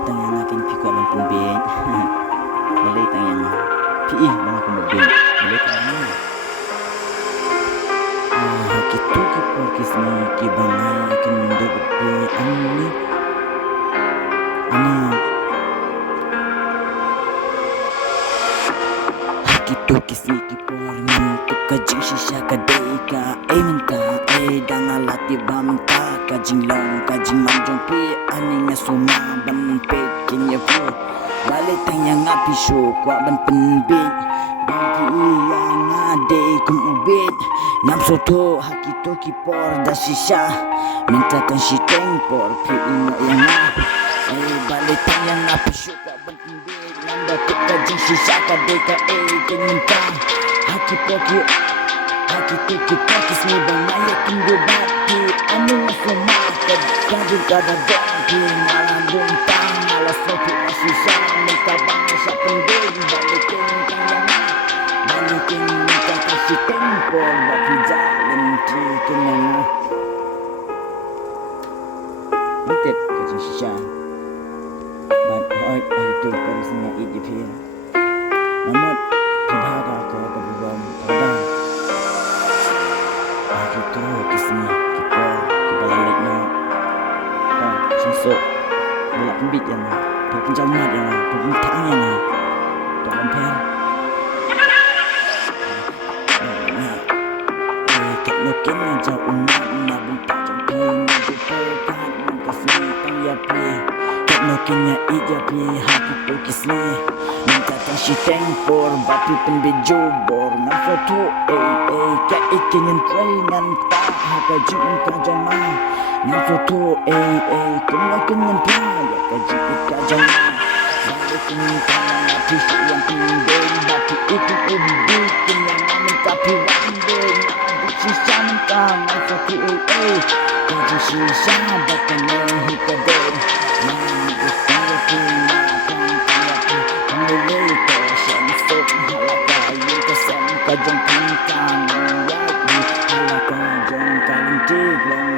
Balay tang yang aking piko man pembing. Balay tang yang pi bang aku mabing. Balay tang yang gitu ki porkis ni ki bangay akin mundo pi ani gitu kisi ki por mintuk kajing shisha kadeka minta dangalati bamta kajing long kajing manjong pi aninya suma ban pekin ya fu balik tang yang api show kwa ban penbit bangki yang ade kum ubit ngam soto hakito ki por da shisha minta kan si tempor pi ina yang balik tang yang api show kwa ban penbit datuk kajing shisha kadeka minta haki poki ni bang maya tinggu bati anu semua kadu kada dongki malam buntang malas sopi shisha minta bang sa pendek balikin minta kasih tempor baki jalan di kenang minta kajing shisha but oi itu perisnya idip here namun pembaga ke kebuang ada gitu kisni kita baliknya sensok bolak pembit yang penjamat yang pembintang yang dalam per ketlokin aja umat nabung camping dipekan kasih tangiapi ketlokinnya ijapi hati kisni minta kasih tempor batu pembejobor ngafoto ka ikin traingan ta haka jin ka jama ngafoto kemakin yang playa ka jin ka jama balikin tangan tisu yang pendek batu itu ubikin yang namin tapi wande sisa mentang ngafoto kaji sisa bakal hikador kajang kentang halaka jong kalintig long